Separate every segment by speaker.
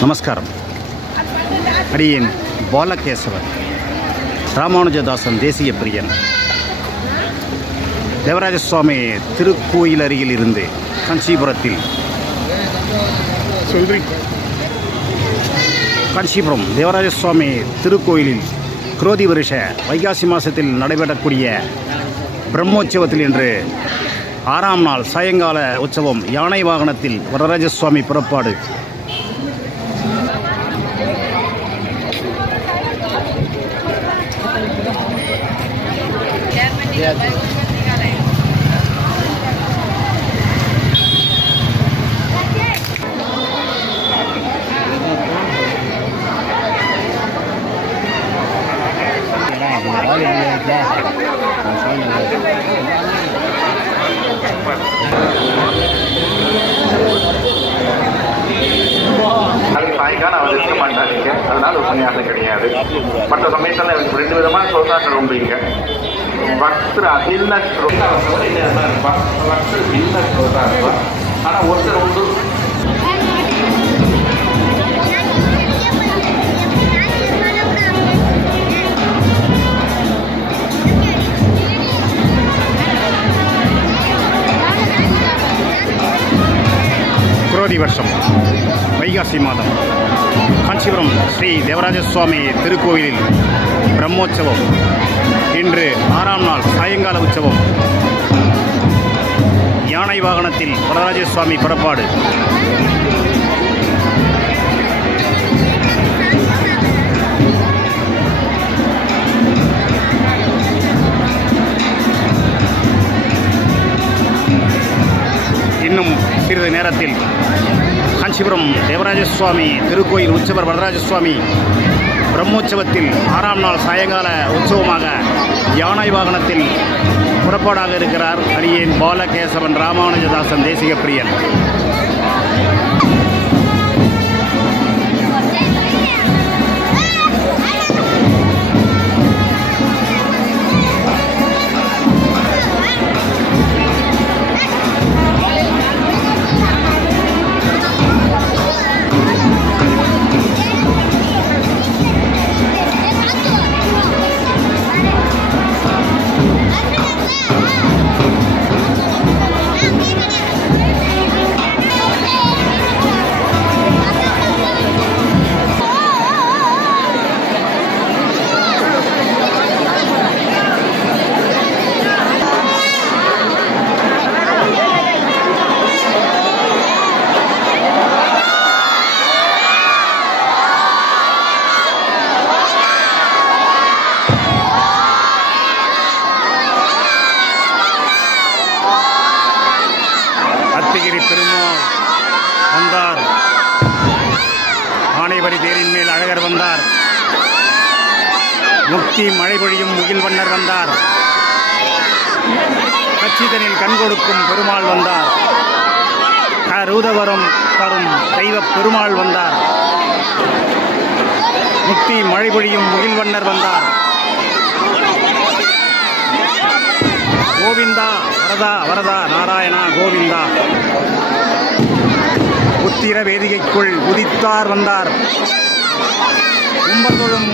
Speaker 1: நமஸ்காரம் அடியேன் பாலகேசவர் ராமானுஜதாசன் தேசிய பிரியன் தேவராஜ சுவாமி திருக்கோயில் அருகில் இருந்து காஞ்சிபுரத்தில் காஞ்சிபுரம் தேவராஜ சுவாமி திருக்கோயிலில் குரோதி வருஷ வைகாசி மாதத்தில் நடைபெறக்கூடிய பிரம்மோற்சவத்தில் இன்று ஆறாம் நாள் சாயங்கால உற்சவம் யானை வாகனத்தில் வரராஜ சுவாமி புறப்பாடு
Speaker 2: அது சாயங்காலம் அவர் இருக்க மாட்டாங்க. அதனால உபன்யாசம் கிடையாது. மற்ற சமயத்தில் எனக்கு ரெண்டு விதமான சோசாக்கள் உண்டு இங்க வக்திர அகில்ல பக்தர் இல்ல சோதா இருப்பா ஆனால் ஒருத்தர்
Speaker 1: வந்து வருஷம் வைகாசி மாதம். காஞ்சிபுரம் ஸ்ரீ தேவராஜ சுவாமி திருக்கோவிலில் பிரம்மோற்சவம். இன்று ஆறாம் நாள் சாயங்கால உற்சவம். யானை வாகனத்தில் வரராஜ சுவாமி புறப்பாடு. இன்னும் சிறிது நேரத்தில் காஞ்சிபுரம் தேவராஜ சுவாமி திருக்கோயில் உற்சவர் வரதராஜ சுவாமி பிரம்மோற்சவத்தில் ஆறாம் நாள் சாயங்கால உற்சவமாக யானை வாகனத்தில் புறப்பாடாக இருக்கிறார் அடியேன் பாலகேசவன் ராமானுஜதாசன் தேசிக பிரியன் பெருமாள் வந்தார். ஆனைபடி தேரின் மேல் அழகர் வந்தார். முக்தி மழை பொழியும் முகில் வண்ணர் வந்தார். கச்சிதனில் கண் கொடுக்கும் பெருமாள் வந்தார். கருதவரம் தரும் தெய்வ பெருமாள் வந்தார். முக்தி மழை பொழியும் முகில் வண்ணர் வந்தார். கோவிந்தா வரதா வரதா நாராயணா கோவிந்தா. உத்திர வேதிகைக்குள் உதித்தார் வந்தார். கும்பத்தொழும்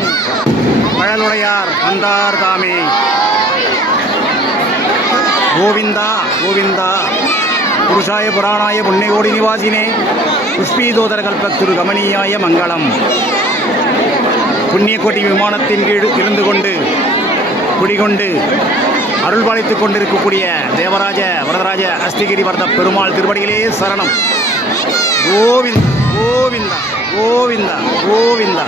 Speaker 1: பழலுடையார் வந்தார் தாமே. கோவிந்தா கோவிந்தா புருஷாய புராணாய புண்ணையோடி நிவாசினே புஷ்பீதோதர கல்பத்துரு கமனீயாய மங்களம். புண்ணியக்கோட்டி விமானத்தின் கீழ் இருந்து கொண்டு குடிகொண்டு அருள் பாலித்துக் கொண்டிருக்கக்கூடிய தேவராஜ வரதராஜ அஸ்திகிரி வரத பெருமாள் திருவடிகளே சரணம். கோவிந்தா கோவிந்தா கோவிந்தா கோவிந்தா.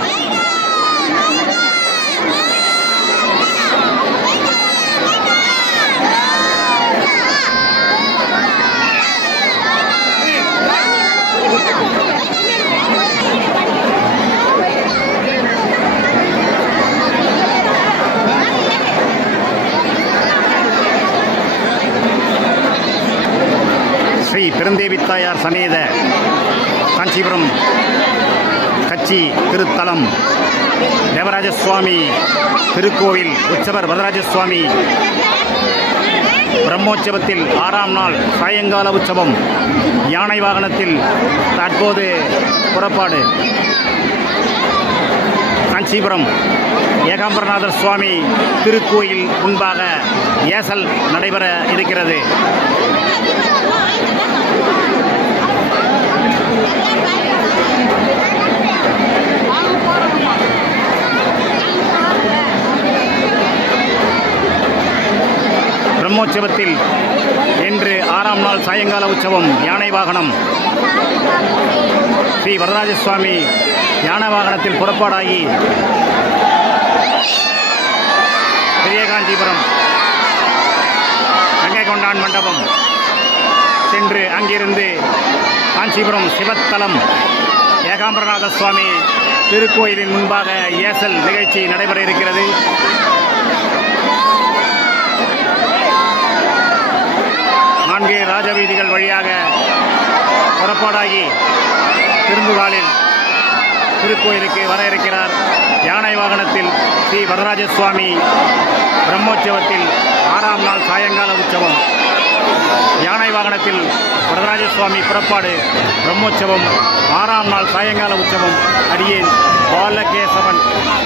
Speaker 1: ஸ்ரீ பெருந்தேவி தாயார் சமேத காஞ்சிபுரம் கட்சி திருத்தலம் தேவராஜ சுவாமி திருக்கோவில் உற்சவர் வரதராஜ சுவாமி பிரம்மோற்சவத்தில் ஆறாம் நாள் சாயங்கால உற்சவம். யானை வாகனத்தில் தற்போது புறப்பாடு. காஞ்சிபுரம் ஏகாம்பரநாதர் சுவாமி திருக்கோயில் முன்பாக ஏசல் நடைபெற இருக்கிறது. பிரம்மோற்சவத்தில் இன்று ஆறாம் நாள் சாயங்கால உற்சவம் யானை வாகனம். ஸ்ரீ வரராஜ சுவாமி யானை வாகனத்தில் புறப்பாடாகி பெரிய காஞ்சிபுரம் கங்கை கொண்டான் மண்டபம் சென்று அங்கிருந்து காஞ்சிபுரம் சிவத்தலம் ஏகாம்பரநாத சுவாமி திருக்கோயிலின் முன்பாக ஏசல் நிகழ்ச்சி நடைபெற இருக்கிறது. நான்கு ராஜவீதிகள் வழியாக புறப்பாடாகி திரும்புகாலில் திருக்கோயிலுக்கு வர இருக்கிறார். யானை வாகனத்தில் ஸ்ரீ வரதராஜ சுவாமி பிரம்மோற்சவத்தில் ஆறாம் நாள் சாயங்கால உற்சவம். யானை வாகனத்தில் வரதராஜ சுவாமி புறப்பாடு பிரம்மோற்சவம் ஆறாம் நாள் சாயங்கால உற்சவம் அடியேன் பாலகேசவன்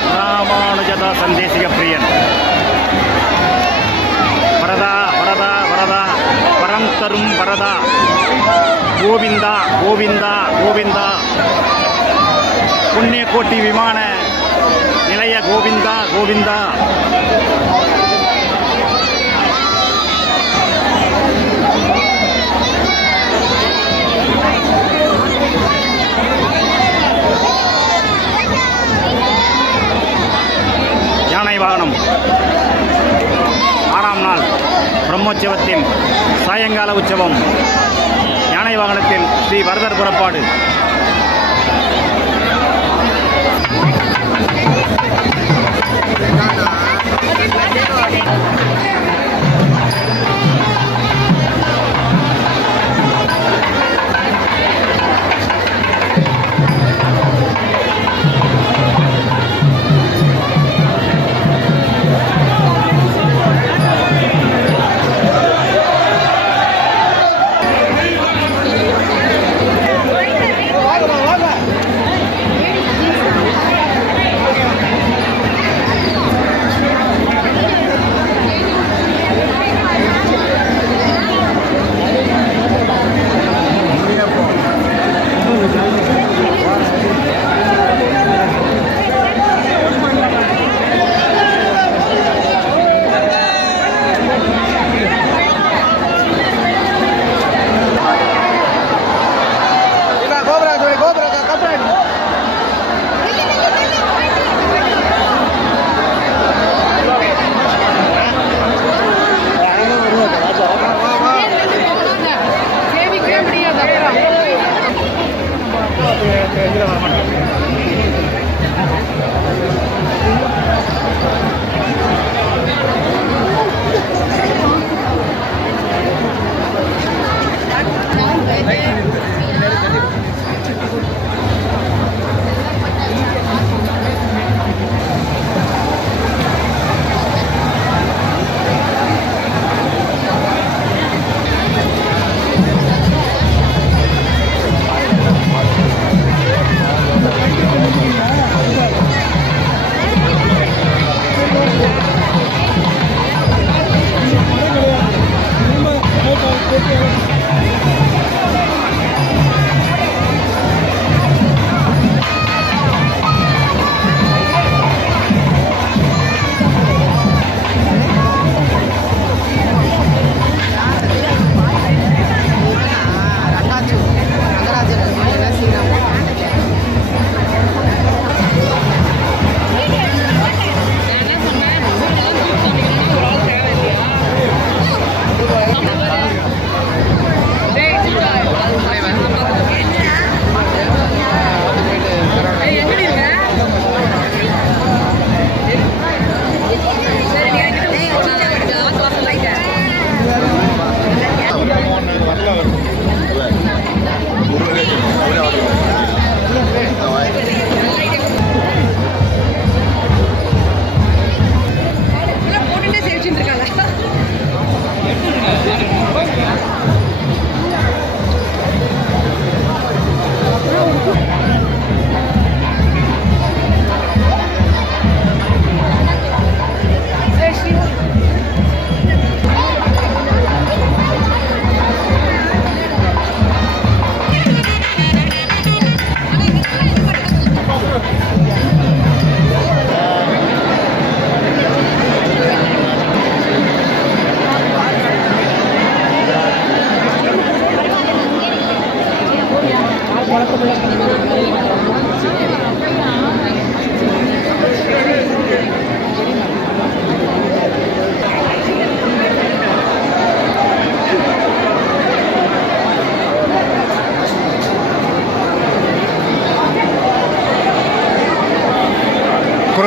Speaker 1: ராமானுஜதா சந்தேசிக பிரியன். வரதா வரதா வரதா வரம் தரும் வரதா. கோவிந்தா கோவிந்தா கோவிந்தா. புண்ணிய கோட்டி விமான நிலைய கோவிந்தா கோவிந்தா யானை வாகனம் ஆறாம் நாள் பிரம்மோற்சவத்தில் சாயங்கால உற்சவம். யானை வாகனத்தில் ஸ்ரீ வரதர் புறப்பாடு.
Speaker 3: சேமிக்கவே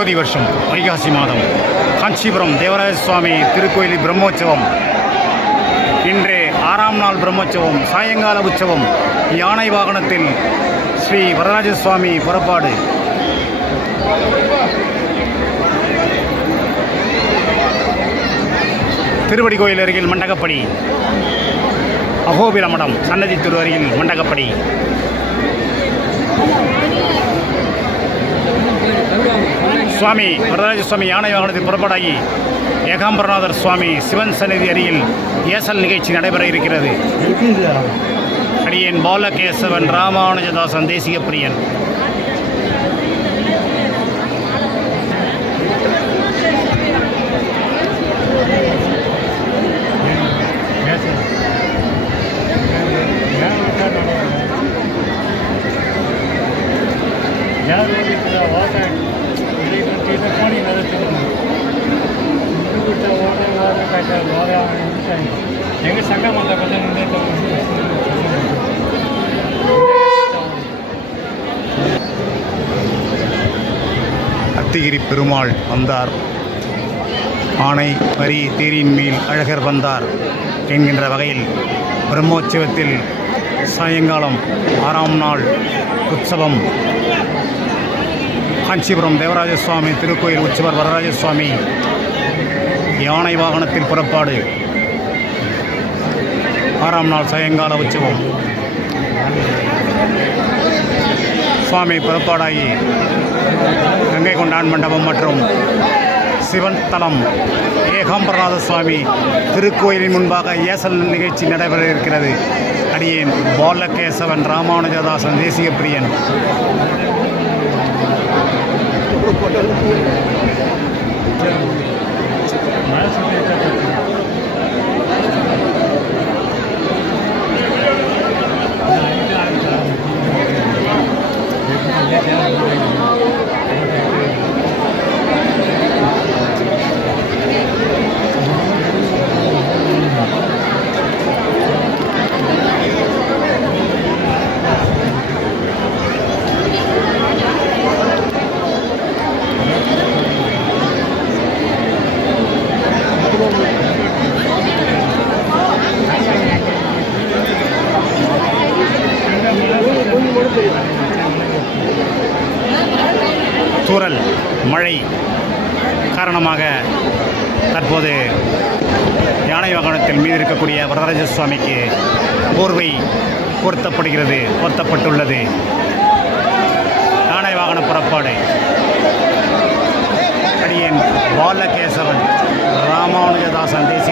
Speaker 1: குரோதி வருஷம் வைகாசி மாதம். காஞ்சிபுரம் தேவராஜ சுவாமி திருக்கோயிலில் பிரம்மோற்சவம். இன்று ஆறாம் நாள் பிரம்மோற்சவம் சாயங்கால உற்சவம். யானை வாகனத்தில் ஸ்ரீ வரராஜ சுவாமி புறப்பாடு. திருவடி கோயில் அருகில் மண்டகப்படி. அகோபில மடம் சன்னதி திரு அருகில் மண்டகப்படி. சுவாமி வரதராஜ சுவாமி யானை வாகனத்தில் புறப்பாடாகி ஏகாம்பரநாதர் சுவாமி சிவன் சந்நிதி அருகில் ஏசல் நிகழ்ச்சி நடைபெற இருக்கிறது. அடியேன் பாலகேசவன் ராமானுஜதாசன் தேசிக பிரியன் பெருமாள் வந்தார். ஆனை வரி தேரின் மேல் அழகர் வந்தார் என்கின்ற வகையில் பிரம்மோற்சவத்தில் சாயங்காலம் ஆறாம் நாள் உற்சவம். காஞ்சிபுரம் தேவராஜ சுவாமி திருக்கோயில் உற்சவர் வரராஜ சுவாமி யானை வாகனத்தில் புறப்பாடு. ஆறாம் நாள் சாயங்கால உற்சவம். சுவாமி புறப்பாடாகி கங்கை கொண்டான் மண்டபம் மற்றும் சிவன் தலம். ஏகாம்பரநாத சுவாமி திருக்கோயிலின் முன்பாக ஏசல் நிகழ்ச்சி நடைபெற இருக்கிறது அடியேன் பாலகேசவன் ராமானுஜதாசன் தேசிய பிரியன்
Speaker 4: மழை
Speaker 1: காரணமாக தற்போது யானை வாகனத்தில் மீது இருக்கக்கூடிய வரதராஜ சுவாமிக்கு போர்வை பொருத்தப்படுகிறது பொருத்தப்பட்டுள்ளது. யானை வாகன புறப்பாடு. அடியேன் பாலகேசவன் ராமானுஜதாசன் தேசிய